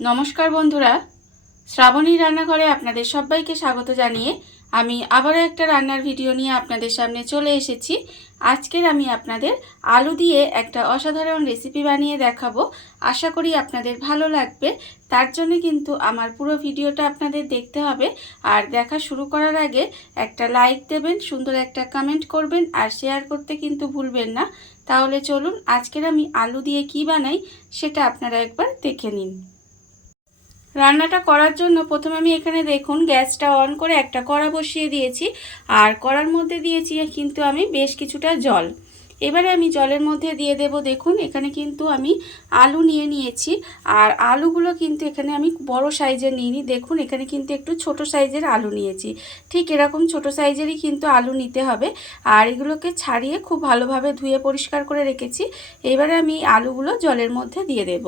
নমস্কার বন্ধুরা, শ্রাবণী রান্নাঘরে আপনাদের সবাইকে স্বাগত জানিয়ে আমি আবারও একটা রান্নার ভিডিও নিয়ে আপনাদের সামনে চলে এসেছি। আজকের আমি আপনাদের আলু দিয়ে একটা অসাধারণ রেসিপি বানিয়ে দেখাবো। আশা করি আপনাদের ভালো লাগবে। তার জন্য কিন্তু আমার পুরো ভিডিওটা আপনাদের দেখতে হবে। আর দেখা শুরু করার আগে একটা লাইক দেবেন, সুন্দর একটা কমেন্ট করবেন আর শেয়ার করতে কিন্তু ভুলবেন না। তাহলে চলুন আজকের আমি আলু দিয়ে কি বানাই সেটা আপনারা একবার দেখে নিন। রান্নাটা করার জন্য প্রথমে আমি এখানে দেখুন গ্যাসটা অন করে একটা কড়া বসিয়ে দিয়েছি আর কড়ার মধ্যে দিয়েছি কিন্তু আমি বেশ কিছুটা জল। এবারে আমি জলের মধ্যে দিয়ে দেব। দেখুন এখানে কিন্তু আমি আলু নিয়ে নিয়েছি আর আলুগুলো কিন্তু এখানে আমি বড় সাইজের নিইনি। দেখুন এখানে কিন্তু একটু ছোট সাইজের আলু নিয়েছি। ঠিক এরকম ছোট সাইজেরই কিন্তু আলু নিতে হবে। আর এগুলোকে ছাড়িয়ে খুব ভালোভাবে ধুয়ে পরিষ্কার করে রেখেছি। এবারে আমি আলুগুলো জলের মধ্যে দিয়ে দেব।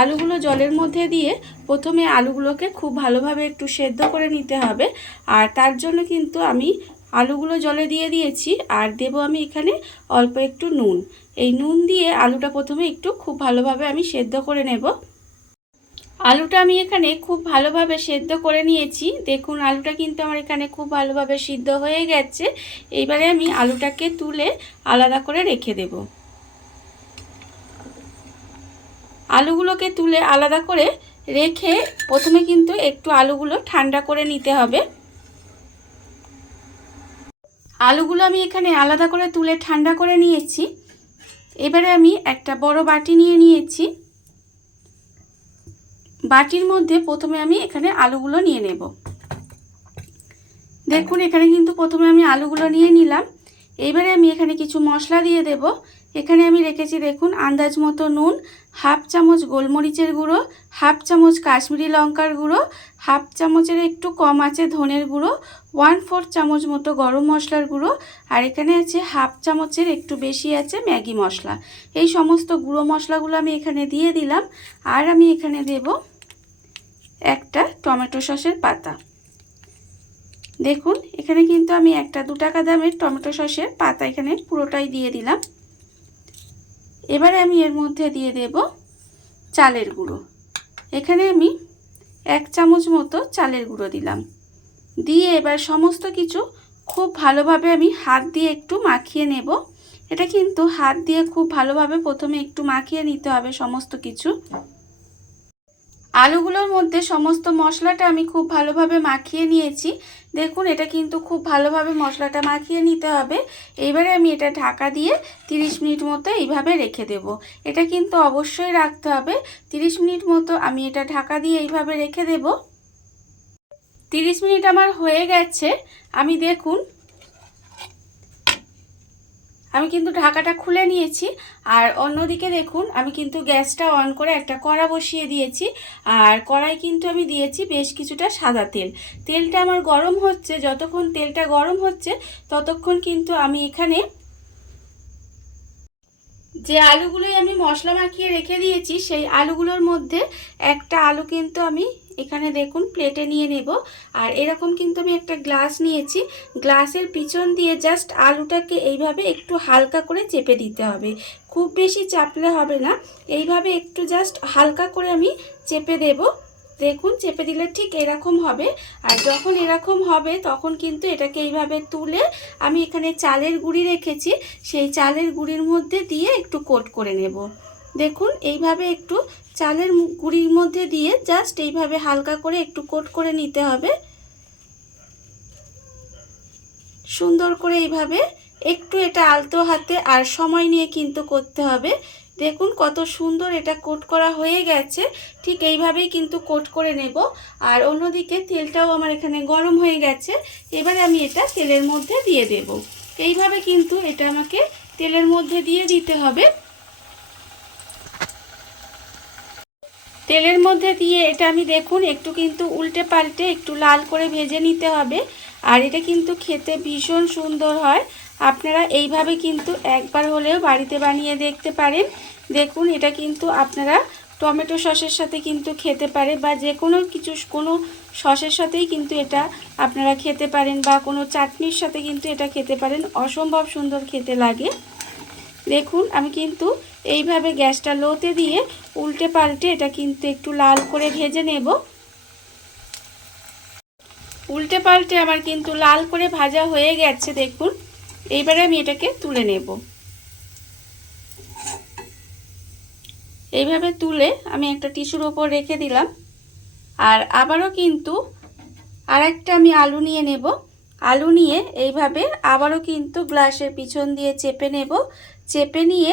আলুগুলো জলের মধ্যে দিয়ে প্রথমে আলুগুলোকে খুব ভালোভাবে একটু সেদ্ধ করে নিতে হবে। আর তার জন্য কিন্তু আমি আলুগুলো জলে দিয়ে দিয়েছি আর দেব আমি এখানে অল্প একটু নুন। এই নুন দিয়ে আলুটা প্রথমে একটু খুব ভালোভাবে আমি সেদ্ধ করে নেব। আলুটা আমি এখানে খুব ভালোভাবে সেদ্ধ করে নিয়েছি। দেখুন আলুটা কিন্তু আমার এখানে খুব ভালোভাবে সিদ্ধ হয়ে গেছে। এইবারে আমি আলুটাকে তুলে আলাদা করে রেখে দেব। আলুগুলোকে তুলে আলাদা করে রেখে প্রথমে কিন্তু একটু আলুগুলো ঠান্ডা করে নিতে হবে। আলুগুলো আমি এখানে আলাদা করে তুলে ঠান্ডা করে নিয়েছি। এবারে আমি একটা বড় বাটি নিয়ে নিয়েছি। বাটির মধ্যে প্রথমে আমি এখানে আলুগুলো নিয়ে নেব। দেখুন এখানে কিন্তু প্রথমে আমি আলুগুলো নিয়ে নিলাম। এবারে আমি এখানে কিছু মশলা দিয়ে দেব। এখানে আমি রেখেছি দেখুন আন্দাজ মতো নুন, হাফ চামচ গোলমরিচের গুঁড়ো, হাফ চামচ কাশ্মীরি লঙ্কার গুঁড়ো, হাফ চামচের একটু কম আছে ধনের গুঁড়ো, 1/4 চামচ মতো গরম মশলার গুঁড়ো, আর এখানে আছে হাফ চামচের একটু বেশি আছে ম্যাগি মশলা। এই সমস্ত গুঁড়ো মশলাগুলো আমি এখানে দিয়ে দিলাম। আর আমি এখানে দেব একটা টমেটো সসের পাতা। দেখুন এখানে কিন্তু আমি একটা 2 টাকা দামের টমেটো সসের পাতা এখানে পুরোটাই দিয়ে দিলাম। এবারে আমি এর মধ্যে দিয়ে দেব চালের গুঁড়ো। এখানে আমি 1 চামচ মতো চালের গুঁড়ো দিলাম। দিয়ে এবার সমস্ত কিছু খুব ভালোভাবে আমি হাত দিয়ে একটু মাখিয়ে নেব। এটা কিন্তু হাত দিয়ে খুব ভালোভাবে প্রথমে একটু মাখিয়ে নিতে হবে সমস্ত কিছু। আলুগুলোর মধ্যে সমস্ত মশলাটা আমি খুব ভালোভাবে মাখিয়ে নিয়েছি। দেখুন এটা কিন্তু খুব ভালোভাবে মশলাটা মাখিয়ে নিতে হবে। এবারে আমি এটা ঢাকা দিয়ে 30 মিনিট মতো এইভাবে রেখে দেব। এটা কিন্তু অবশ্যই রাখতে হবে। 30 মিনিট মতো আমি এটা ঢাকা দিয়ে এইভাবে রেখে দেব। 30 মিনিট আমার হয়ে গেছে। আমি দেখুন আমি কিন্তু ঢাকাটা খুলে নিয়েছি। আর অন্যদিকে দেখুন আমি কিন্তু গ্যাসটা অন করে একটা কড়া বসিয়ে দিয়েছি। আর কড়াই কিন্তু আমি দিয়েছি বেশ কিছুটা সাদা তেল। তেলটা আমার গরম হচ্ছে। যতক্ষণ তেলটা গরম হচ্ছে ততক্ষণ কিন্তু আমি এখানে যে আলুগুলোই আমি মশলা মাখিয়ে রেখে দিয়েছি সেই আলুগুলোর মধ্যে একটা আলু কিন্তু আমি এখানে দেখুন প্লেটে নিয়ে নেব। আর এরকম কিন্তু আমি একটা গ্লাস নিয়েছি। গ্লাসের পিছন দিয়ে জাস্ট আলুটাকে এইভাবে একটু হালকা করে চেপে দিতে হবে। খুব বেশি চাপলে হবে না, এইভাবে একটু জাস্ট হালকা করে আমি চেপে দেব। দেখুন চেপে দিলে ঠিক এরকম হবে। আর যখন এরকম হবে তখন কিন্তু এটাকে এইভাবে তুলে আমি এখানে চালের গুঁড়ি রেখেছি সেই চালের গুঁড়ির মধ্যে দিয়ে একটু কোট করে নেব। দেখুন এইভাবে একটু চালের গুঁড়ির মধ্যে দিয়ে জাস্ট এইভাবে হালকা করে একটু কোট করে নিতে হবে। সুন্দর করে এইভাবে একটু এটা আলতো হাতে আর সময় নিয়ে কিন্তু করতে হবে। দেখুন কত সুন্দর এটা কোট করা হয়ে গেছে। ঠিক এইভাবেই কিন্তু কোট করে নেব। আর অন্যদিকে তেলটাও আমার এখানে গরম হয়ে গেছে। এবারে আমি এটা তেলের মধ্যে দিয়ে দেব। এইভাবে কিন্তু এটা আমাকে তেলের মধ্যে দিয়ে দিতে হবে। তেলের মধ্যে দিয়ে এটা আমি দেখুন একটু কিন্তু উল্টে পাল্টে একটু লাল করে ভেজে নিতে হবে। আর এটা কিন্তু খেতে ভীষণ সুন্দর হয়। আপনারা এইভাবে কিন্তু একবার হলেও বাড়িতে বানিয়ে দেখতে পারেন। দেখুন এটা কিন্তু আপনারা টমেটো সসের সাথে কিন্তু খেতে পারে বা যে কোনো কোনো সসের সাথেই কিন্তু এটা আপনারা খেতে পারেন বা কোনো চাটনির সাথে কিন্তু এটা খেতে পারেন। অসম্ভব সুন্দর খেতে লাগে। দেখুন আমি কিন্তু এইভাবে গ্যাসটা লোতে দিয়ে উল্টে পাল্টে এটা কিন্তু একটু লাল করে ভেজে নেব। উল্টে পাল্টে আমার কিন্তু লাল করে ভাজা হয়ে গেছে, দেখুন। এইবারে আমি এটাকে তুলে নেব। এইভাবে তুলে আমি একটা টিস্যুর ওপর রেখে দিলাম। আর আবারও কিন্তু আরেকটা আমি আলু নিয়ে নেব। আলু নিয়ে এইভাবে আবারও কিন্তু গ্লাসের পিছন দিয়ে চেপে নেব। চেপে নিয়ে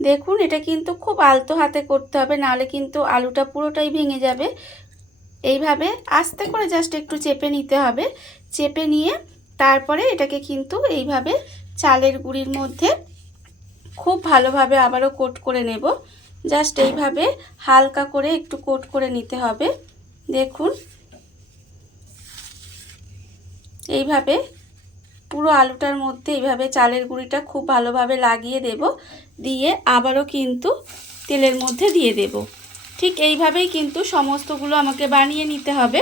দেখুন, এটা কিন্তু খুব আলতো হাতে করতে হবে, নাহলে কিন্তু আলুটা পুরোটাই ভেঙে যাবে। এইভাবে আস্তে করে জাস্ট একটু চেপে নিতে হবে। চেপে নিয়ে তারপরে এটাকে কিন্তু এইভাবে চালের গুঁড়ির মধ্যে খুব ভালোভাবে আবারও কোট করে নেব। জাস্ট এইভাবে হালকা করে একটু কোট করে নিতে হবে। দেখুন, এইভাবে পুরো আলুটার মধ্যে এইভাবে চালের গুঁড়িটা খুব ভালোভাবে লাগিয়ে দেব। দিয়ে আবারও কিন্তু তেলের মধ্যে দিয়ে দেব। ঠিক এইভাবেই কিন্তু সমস্তগুলো আমাকে বানিয়ে নিতে হবে।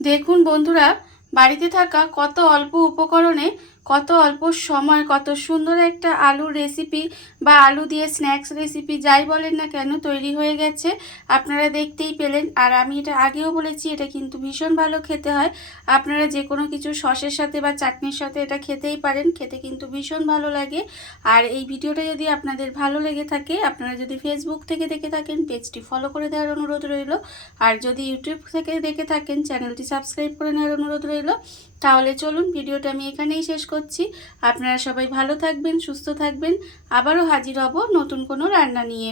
দেখুন বন্ধুরা, বাড়িতে থাকা কত অল্প উপকরণে কত অল্প সময় কত সুন্দর একটা আলুর রেসিপি বা আলু দিয়ে স্ন্যাক্স রেসিপি যাই বলেন না কেন তৈরি হয়ে গেছে। আপনারা দেখতেই পেলেন। আর আমি এটা আগেও বলেছি, এটা কিন্তু ভীষণ ভালো খেতে হয়। আপনারা যে কোনো কিছু সসের সাথে বা চাটনির সাথে এটা খেতেই পারেন, খেতে কিন্তু ভীষণ ভালো লাগে। আর এই ভিডিওটা যদি আপনাদের ভালো লেগে থাকে, আপনারা যদি ফেসবুক থেকে দেখে থাকেন পেজটি ফলো করে দেওয়ার অনুরোধ রইল। আর যদি ইউটিউব থেকে দেখে থাকেন চ্যানেলটি সাবস্ক্রাইব করে নেওয়ার অনুরোধ রইল। তাহলে চলুন, ভিডিওটা আমি এখানেই শেষ করছি। আপনারা সবাই ভালো থাকবেন, সুস্থ থাকবেন। আবারও হাজির হব নতুন কোনো রান্না নিয়ে।